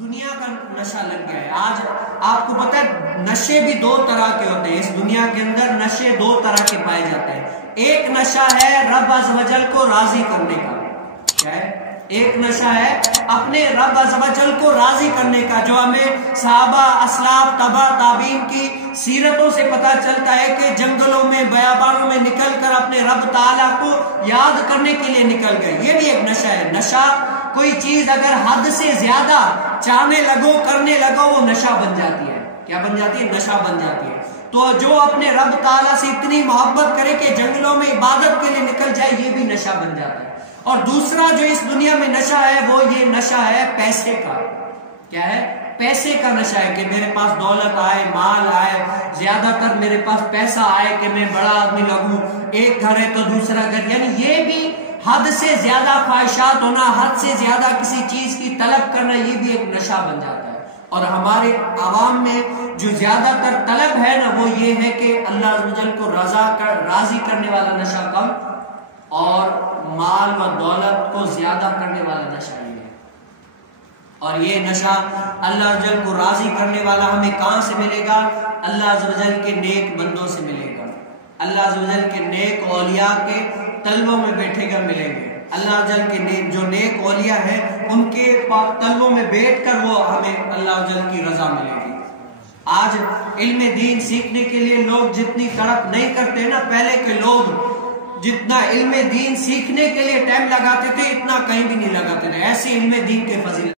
دنیا کا نشہ لگ گیا ہے۔ آج آپ کو پتا ہے نشے بھی دو طرح کے ہوتے ہیں، اس دنیا کے اندر نشے دو طرح کے پائے جاتے ہیں۔ ایک نشہ ہے رب عز و جل کو راضی کرنے کا، کیا ہے؟ ایک نشہ ہے اپنے رب عز و جل کو راضی کرنے کا، جو ہمیں صحابہ، اسلاف، تبع تابعین کی سیرتوں سے پتا چلتا ہے کہ جنگلوں میں، بیابانوں میں نکل کر اپنے رب تعالیٰ کو یاد کرنے کے لیے نکل گئے۔ یہ بھی ایک نشہ ہے۔ نشہ کوئی چیز اگر حد سے زیادہ چاہنے لگو، کرنے لگو، وہ نشہ بن جاتی ہے۔ کیا بن جاتی ہے؟ نشہ بن جاتی ہے۔ تو جو اپنے رب تعالیٰ سے اتنی محبت کرے کہ جنگلوں میں عبادت کے لیے نکل جائے، یہ بھی نشہ بن جاتا ہے۔ اور دوسرا جو اس دنیا میں نشہ ہے وہ یہ نشہ ہے پیسے کا۔ کیا ہے؟ پیسے کا نشہ ہے کہ میرے پاس دولت آئے، مال آئے، زیادہ تر میرے پاس پیسہ آئے کہ میں بڑا آدمی لگوں، ایک گھر ہے تو دوسرا گھر، یعنی یہ بھی حد سے زیادہ خواہشات ہونا، حد سے زیادہ کسی چیز کی طلب کرنا، یہ بھی ایک نشہ بن جاتا ہے۔ اور ہمارے عوام میں جو زیادہ تر طلب ہے نا، وہ یہ ہے کہ اللہ عز و جل کو راضی کرنے والا نشہ کم، اور مال و دولت کو زیادہ کرنے والا نشہ یہ ہے۔ اور یہ نشہ اللہ عز و جل کو راضی کرنے والا ہمیں کہاں سے ملے گا؟ اللہ عز و جل کے نیک بندوں سے ملے گا۔ اللہ عز و جل کے نیک اولیاء کے تلووں میں بیٹھے گا، ملیں گے۔ اللہ عز و جل کے جو نیک اولیاء ہیں ان کے تلووں میں بیٹھ کر وہ ہمیں اللہ عز و جل کی رضا ملے گی۔ آج علم دین سیکھنے کے لیے لوگ جتنی تڑپ نہیں کرتے نا، پہلے کے لوگ جتنا علم دین سیکھنے کے لیے ٹائم لگاتے تھے اتنا کہیں بھی نہیں لگاتے تھے، ایسے علم دین کے فضیلت